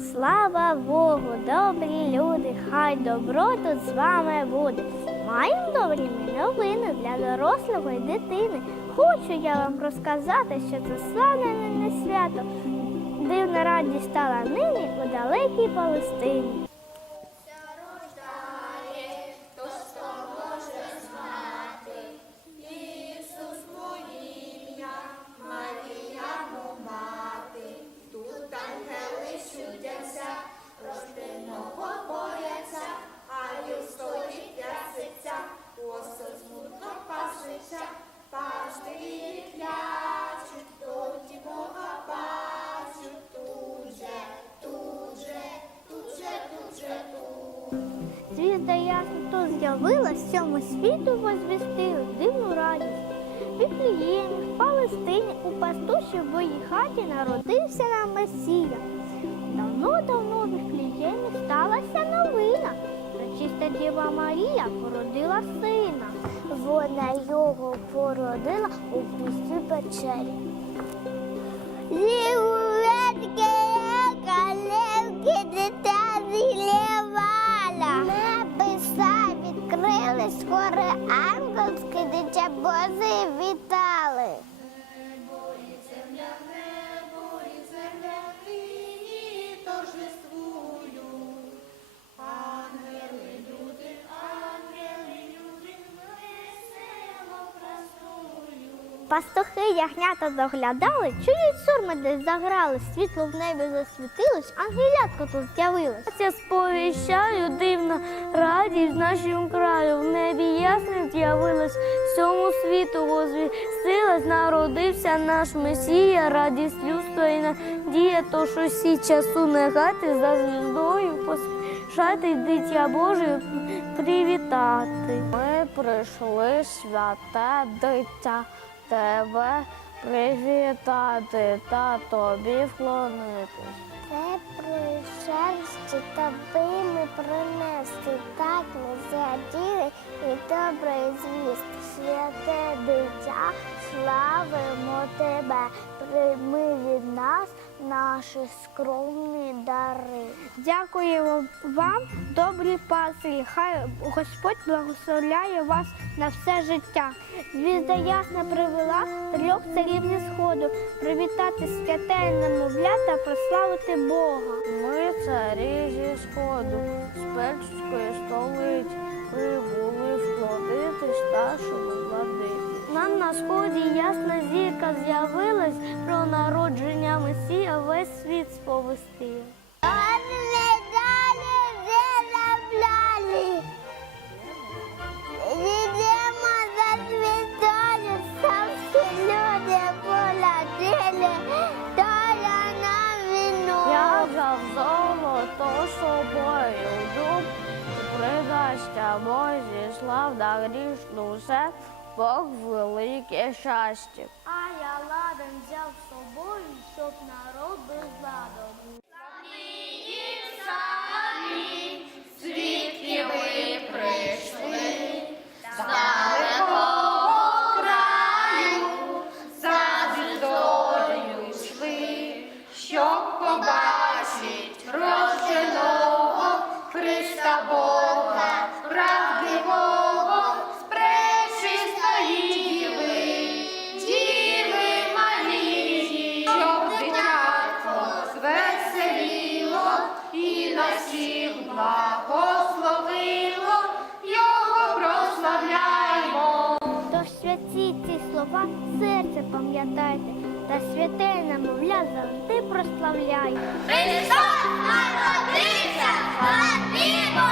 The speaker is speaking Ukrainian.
Слава Богу, добрі люди, хай добро тут з вами буде. Маємо добрі ми новини для дорослого і дитини. Хочу я вам розказати, що це славне не свято. Дивна радість стала нині у далекій Палестині. Звізда ясно тут з'явилась, всьому світу возвістили дивну радість. В Віфліємі, в Палестині, у пастушій хаті народився нам Месія. Давно-давно в Віфліємі сталася новина. Діва Марія породила сина. Вона його породила у пустій печері. Зівветки, калевки, дитя зілєвала. Небеса відкрились, скоро ангельські дитя Боже вітали. Пастухи ягнята доглядали, чують сурми десь заграли, світло в небі засвітилось, ангелятко тут з'явилось. Я сповіщаю дивно радість нашому краю. В небі ясно з'явилось, всьому світу возвістилась, народився наш Месія, радість людства і надія, тож усі часу не гати за звіздою поспішати дитя Боже привітати. Ми прийшли святе дитя тебе привітати та тобі вклонитись. Це пришельці тобі ми принесли, так ми зраділи і добрий звіст. Святе дитя, славимо тебе, прийми від нас наші скромні дари. Дякуємо вам, добрі пастирі. Хай Господь благословляє вас на все життя. Звізда ясна привела трьох царів зі сходу, привітати святе немовля та прославити Бога. Ми царі зі сходу, з перської столиці, прибули вкладитись нашому владиці. На сході ясна зірка з'явилась, про народження Месія весь світ сповістив. Собою дуб, придаща Божі слав на грішну все, Бог велике щастя. А я ладен взяв з собою, Святі ці слова серце пам'ятайте, та святе намовля завжди прославляйте. Христос народився, славімо